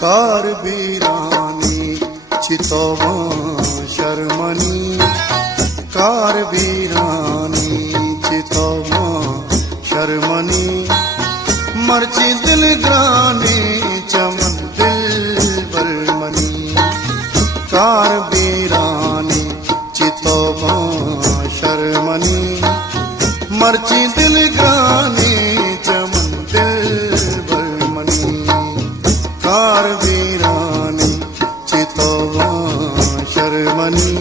car वीरानी चितोवा शर्मनी car वीरानी चितोवा शर्मनी मर्ची दिल ग्रानी चमन दिल बरमनी car वीरानी चितोवा शर्मनी मर्ची दिल ग्रानी चमन दिल बरमनी कार वीरानी चितोवा शर्मनी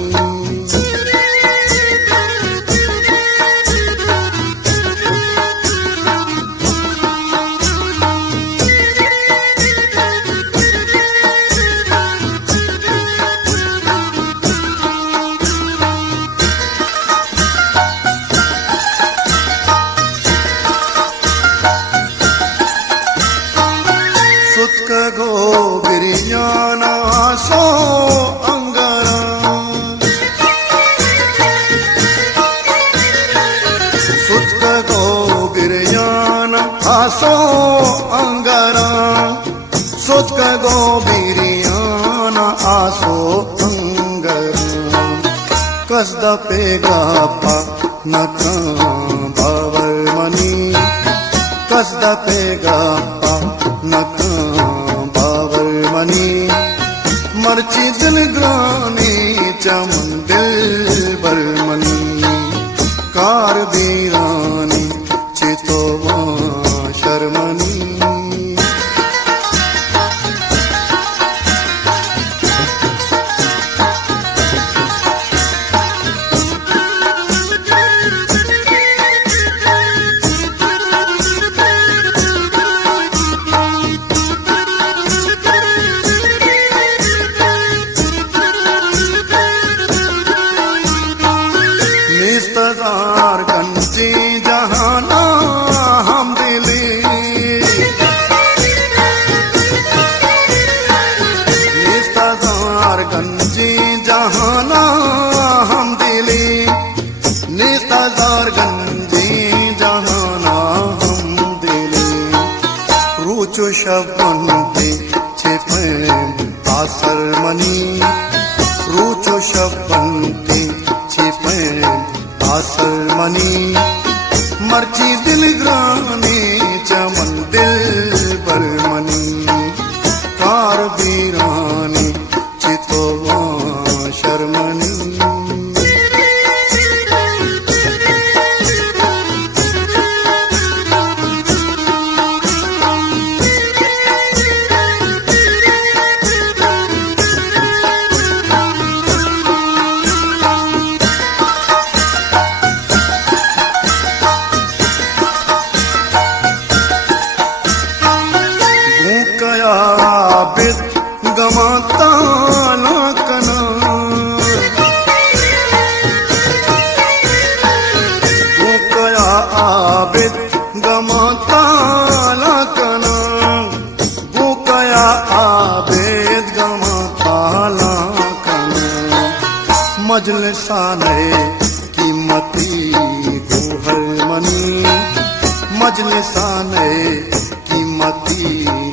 गो बिरियाना सो अंगरा सुत गो बिरियाना आसो अंगरा सुत गो बिरियाना आसो अंगरा कसदा पेगा पा नका बावर मनी कसदा पेगा पा नका मनी मर्ची दिल ग्रानी चमन दिल बरमनी कार वीरानी चितोवा शर्मनी निस्तजार गंजी जहाना हम दिली निस्तजार गंजी जहाना हम दिली निस्तजार गंजी जहाना हम दिली रूचो शब्दंते छिपे आसर मनी रूचो शब्दंते छिपे आसर मनी मर्ची दिल ग्रानी चमन दिल बरमनी कार वीरानी चितोवा शर्मनी आबिद गमाता ना कना वो कया आबिद गमाता ना कना वो कया आबिद गमाता ना कना मजलिसाने कीमती गोहर मनी मजलिसाने कीमती